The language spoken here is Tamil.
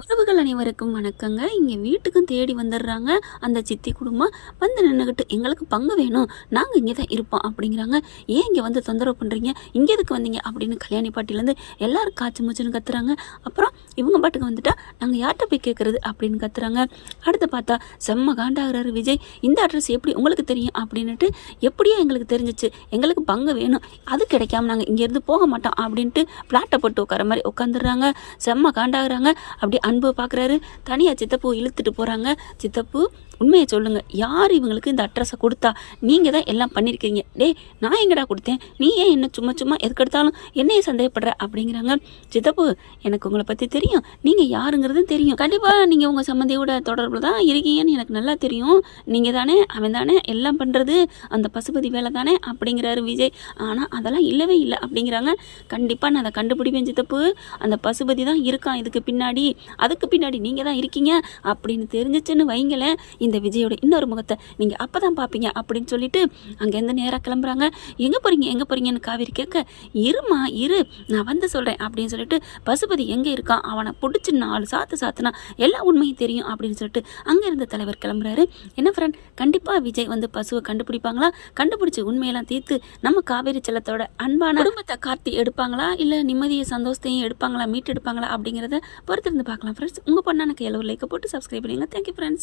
உறவுகள் அனைவருக்கும் வணக்கங்க. இங்கே வீட்டுக்கும் தேடி வந்துடுறாங்க அந்த சித்தி குடும்பம் வந்து நின்றுக்கிட்டு எங்களுக்கு பங்கு வேணும். நாங்கள் இங்கே தான் இருப்போம் அப்படிங்கிறாங்க. ஏன் இங்கே வந்து தொந்தரவு பண்ணுறீங்க இங்கே எதுக்கு வந்தீங்க? அப்படின்னு கல்யாணி பாட்டிலேருந்து எல்லாரும் காய்ச்சி மூச்சுன்னு கத்துறாங்க. அப்புறம் இவங்க பாட்டுக்கு வந்துட்டா நாங்கள் யார்கிட்ட போய் கேட்குறது அப்படின்னு கத்துறாங்க. அடுத்து பார்த்தா செம்ம காண்டாகிறாரு விஜய். இந்த அட்ரஸ் எப்படி உங்களுக்கு தெரியும்? அப்படின்ட்டு எப்படியோ எங்களுக்கு தெரிஞ்சிச்சு. எங்களுக்கு பங்கு வேணும். அது கிடைக்காம நாங்கள் இங்கேருந்து போக மாட்டோம் அப்படின்ட்டு பிளாட்டை போட்டு உட்கார மாதிரி உட்காந்துடுறாங்க. செம்ம காண்டாகிறாங்க. அப்படி அன்பு பார்க்குறாரு தனியாக சித்தப்பு இழுத்துட்டு போகிறாங்க சித்தப்பு உண்மையை சொல்லுங்கள் யார் இவங்களுக்கு இந்த அட்ரஸை கொடுத்தா? நீங்கள் தான் எல்லாம் பண்ணியிருக்கீங்க டேய் நான் எங்கடா கொடுத்தேன்? நீ ஏன் என்ன சும்மா சும்மா எதுக்கெடுத்தாலும் என்னையே சந்தேகப்படுற? அப்படிங்கிறாங்க. சித்தப்பு எனக்கு உங்களை பற்றி தெரியும். நீங்கள் யாருங்கிறதும் தெரியும். கண்டிப்பாக நீங்கள் உங்கள் சம்மந்தியோட தொடர்பில் தான் இருக்கீங்கன்னு எனக்கு நல்லா தெரியும். நீங்கள் தானே அவன் தானே எல்லாம் பண்ணுறது அந்த பசுபதி வேலை தானே? அப்படிங்கிறாரு விஜய். ஆனால் அதெல்லாம் இல்லவே இல்லை. அப்படிங்கிறாங்க. கண்டிப்பாக நான் அதை கண்டுபிடிப்பேன் சித்தப்பு. அந்த பசுபதி தான் இருக்கான். இதுக்கு பின்னாடி. அதுக்கு பின்னாடி நீங்கள் தான் இருக்கீங்க. அப்படின்னு தெரிஞ்சிச்சுன்னு வைங்களேன். இந்த இந்த விஜயோட இன்னொரு முகத்தை நீங்கள் அப்போ தான் பார்ப்பீங்க அப்படின்னு சொல்லிட்டு அங்கேருந்து நேராக கிளம்புறாங்க. எங்கே போகிறீங்க எங்கே போகிறீங்கன்னு காவேரி கேட்க இருமா இரு. நான் வந்து சொல்கிறேன் அப்படின்னு சொல்லிட்டு பசுபதி எங்கே இருக்கான் அவனை பிடிச்சி நாலு சாத்து சாத்துனா எல்லா உண்மையும் தெரியும் அப்படின்னு சொல்லிட்டு அங்கே இருந்த தலைவர் கிளம்புறாரு. என்ன ஃப்ரெண்ட் கண்டிப்பாக விஜய் வந்து பசுவை கண்டுபிடிப்பாங்களா? கண்டுபிடிச்சி உண்மையெல்லாம் தீர்த்து நம்ம காவேரி செல்லத்தோட அன்பான குடும்பத்தை கார்த்தி எடுப்பாங்களா? இல்லை நிம்மதியை சந்தோஷத்தையும் எடுப்பாங்களா? மீட் எடுப்பாங்களா அப்படிங்கிறத பொறுத்திருந்து பார்க்கலாம் ஃப்ரெண்ட்ஸ் உங்கள் பொண்ணான கையில் ஒரு லைக்கை போட்டு சப்ஸ்கிரைப் பண்ணுங்க தேங்க்யூ ஃப்ரெண்ட்ஸ்